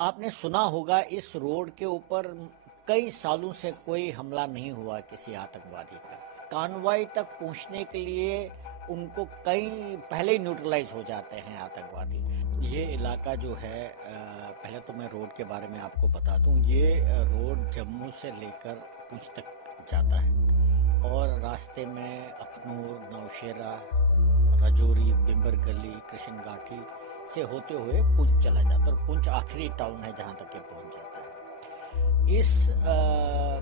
आपने सुना होगा इस रोड के ऊपर कई सालों से कोई हमला नहीं हुआ किसी आतंकवादी का। कानवाई तक पहुंचने के लिए उनको कई पहले ही न्यूट्रलाइज हो जाते हैं आतंकवादी। ये इलाका जो है पहले तो मैं रोड के बारे में आपको बता दूं। ये रोड जम्मू से लेकर पुंछ तक जाता है और रास्ते में अखनूर, नौशेरा, राजौरी, बिंबर गली, कृष्ण घाटी से होते हुए पुंछ चला जाता है और पुंछ आखिरी टाउन है जहां तक ये पहुंच जाता है। इस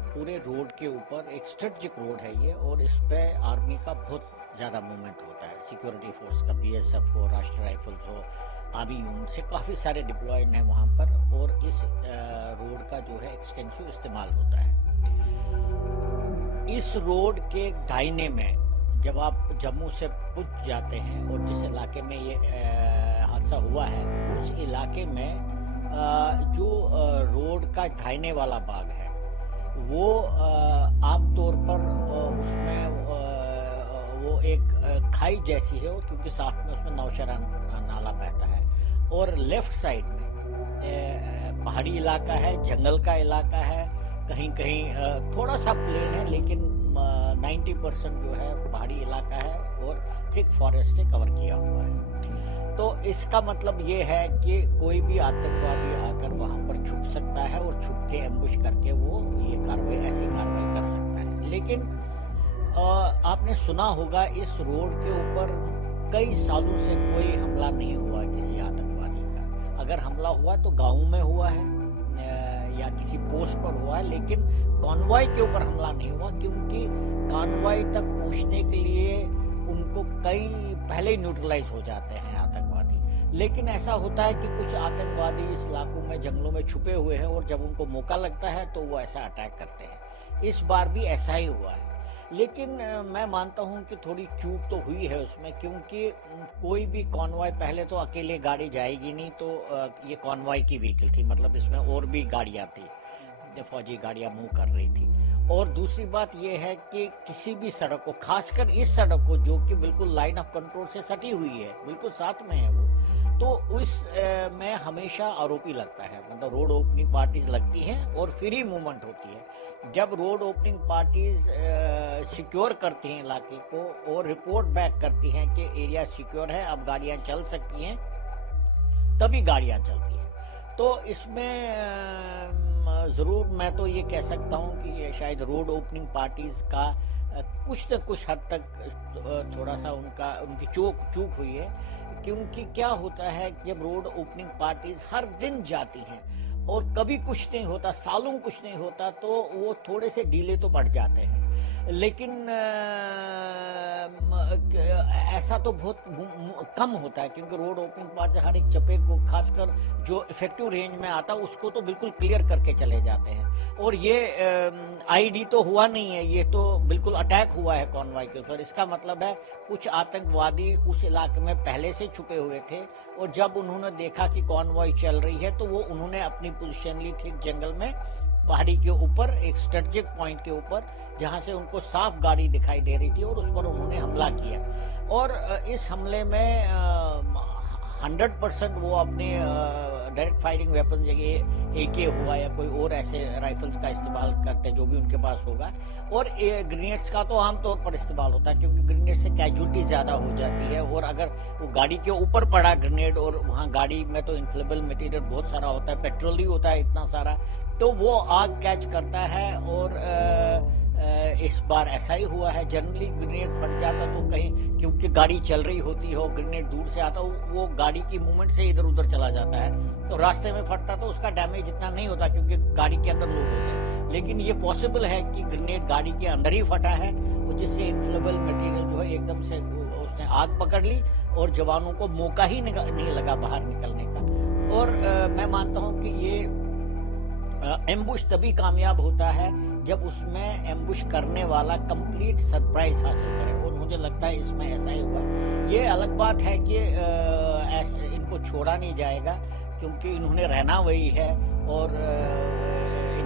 पूरे रोड के ऊपर एक स्ट्रेटजिक रोड है ये और इस पे आर्मी का बहुत ज़्यादा मूवमेंट होता है। सिक्योरिटी फोर्स का, बीएसएफ हो, राष्ट्रीय राइफल्स हो, आर्मी यूनिट से काफ़ी सारे डिप्लॉयड हैं वहाँ पर और इस रोड का जो है एक्सटेंसिव इस्तेमाल होता है। इस रोड के दाहिने में जब आप जम्मू से पुंछ जाते हैं और जिस इलाके में ये हादसा हुआ है उस इलाके में जो रोड का दाहिने वाला भाग है वो आमतौर पर उसमें वो एक खाई जैसी है और क्योंकि साथ में उसमें नौशेरा नाला बहता है और लेफ्ट साइड में पहाड़ी इलाका है, जंगल का इलाका है, कहीं कहीं थोड़ा सा प्लेन है लेकिन 90% जो है पहाड़ी इलाका है और थिक फॉरेस्ट से कवर किया हुआ है। तो इसका मतलब ये है कि कोई भी आतंकवादी आकर वहां पर छुप सकता है और छुप के एम्बुश करके वो ये ऐसी कार्रवाई कर सकता है। लेकिन आपने सुना होगा इस रोड के ऊपर कई सालों से कोई हमला नहीं हुआ किसी आतंकवादी का। अगर हमला हुआ तो गाँव में हुआ है या किसी पोस्ट पर हुआ है, लेकिन कॉन्वॉय के ऊपर हमला नहीं हुआ क्योंकि कॉन्वॉय तक पहुंचने के लिए उनको कई पहले ही न्यूट्रलाइज हो जाते हैं आतंकवादी। लेकिन ऐसा होता है कि कुछ आतंकवादी इस इलाकों में, जंगलों में छुपे हुए हैं और जब उनको मौका लगता है तो वो ऐसा अटैक करते हैं। इस बार भी ऐसा ही हुआ है, लेकिन मैं मानता हूं कि थोड़ी चूक तो हुई है उसमें क्योंकि कोई भी कॉन्वॉय पहले तो अकेले गाड़ी जाएगी नहीं, तो ये कॉन्वॉय की व्हीकल थी, मतलब इसमें और भी गाड़ियां थी, फौजी गाड़ियां मूव कर रही थी। और दूसरी बात यह है कि किसी भी सड़क को, खासकर इस सड़क को जो कि बिल्कुल लाइन ऑफ कंट्रोल से सटी हुई है, बिल्कुल साथ में है वो, तो उस में हमेशा आरोपी लगता है, मतलब रोड ओपनिंग पार्टीज लगती हैं और फिर ही मूवमेंट होती है। जब रोड ओपनिंग पार्टीज सिक्योर करती हैं इलाके को और रिपोर्ट बैक करती हैं कि एरिया सिक्योर है, अब गाड़ियां चल सकती हैं, तभी गाड़ियां चलती हैं। तो इसमें ज़रूर मैं तो ये कह सकता हूँ कि ये शायद रोड ओपनिंग पार्टीज का कुछ न कुछ हद तक थोड़ा सा उनकी चूक हुई है। क्योंकि क्या होता है जब रोड ओपनिंग पार्टीज हर दिन जाती हैं और कभी कुछ नहीं होता, सालों कुछ नहीं होता, तो वो थोड़े से डीले तो बढ़ जाते हैं। लेकिन ऐसा तो बहुत कम होता है क्योंकि रोड ओपनिंग पार्टी हर एक चप्पे को, खासकर जो इफेक्टिव रेंज में आता है उसको तो बिल्कुल क्लियर करके चले जाते हैं। और ये आईडी तो हुआ नहीं है, ये तो बिल्कुल अटैक हुआ है कॉन्वॉय के ऊपर। इसका मतलब है कुछ आतंकवादी उस इलाके में पहले से छुपे हुए थे और जब उन्होंने देखा कि कॉन्वॉय चल रही है तो वो उन्होंने अपनी पोजीशन ली थी जंगल में, पहाड़ी के ऊपर, एक स्ट्रेटेजिक पॉइंट के ऊपर जहां से उनको साफ गाड़ी दिखाई दे रही थी और उस पर उन्होंने हमला किया। और इस हमले में 100% वो अपने डायरेक्ट फायरिंग वेपन जगह एके हुआ या कोई और ऐसे राइफल्स का इस्तेमाल करते हैं जो भी उनके पास होगा। और ग्रेनेड्स का तो आमतौर पर इस्तेमाल होता है क्योंकि ग्रेनेड से कैजुअलिटी ज़्यादा हो जाती है और अगर वो गाड़ी के ऊपर पड़ा ग्रेनेड और वहाँ गाड़ी में तो इन्फ्लेमेबल मटेरियल बहुत सारा होता है, पेट्रोल ही होता है इतना सारा, तो वो आग कैच करता है। और इस बार ऐसा ही हुआ है। जनरली ग्रेनेड फट जाता तो कहीं, क्योंकि गाड़ी चल रही होती हो, ग्रेनेड दूर से आता, वो गाड़ी की मूवमेंट से इधर उधर चला जाता है, तो रास्ते में फटता तो उसका डैमेज इतना नहीं होता क्योंकि गाड़ी के अंदर लोग होते हैं। लेकिन ये पॉसिबल है कि ग्रेनेड गाड़ी के अंदर ही फटा है और जिससे इन्फ्लेमेबल मटेरियल जो है एकदम से उसने आग पकड़ ली और जवानों को मौका ही नहीं लगा बाहर निकलने का। और मैं मानता हूँ कि ये एम्बुश तभी कामयाब होता है जब उसमें एम्बुश करने वाला कंप्लीट सरप्राइज हासिल करे और मुझे लगता है इसमें ऐसा ही हुआ। ये अलग बात है कि इनको छोड़ा नहीं जाएगा क्योंकि इन्होंने रहना वही है और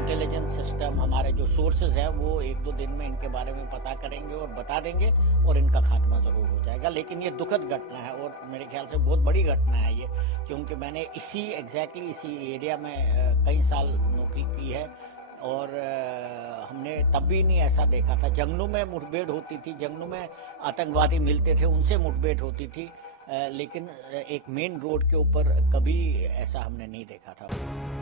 इंटेलिजेंस सिस्टम, हमारे जो सोर्सेज हैं वो एक दो दिन में इनके बारे में पता करेंगे और बता देंगे और इनका खात्मा ज़रूर हो जाएगा। लेकिन ये दुखद घटना है और मेरे ख्याल से बहुत बड़ी घटना है ये, क्योंकि मैंने इसी इसी एरिया में कई साल नौकरी की है और हमने तब भी नहीं ऐसा देखा था। जंगलों में मुठभेड़ होती थी, जंगलों में आतंकवादी मिलते थे, उनसे मुठभेड़ होती थी, लेकिन एक मेन रोड के ऊपर कभी ऐसा हमने नहीं देखा था।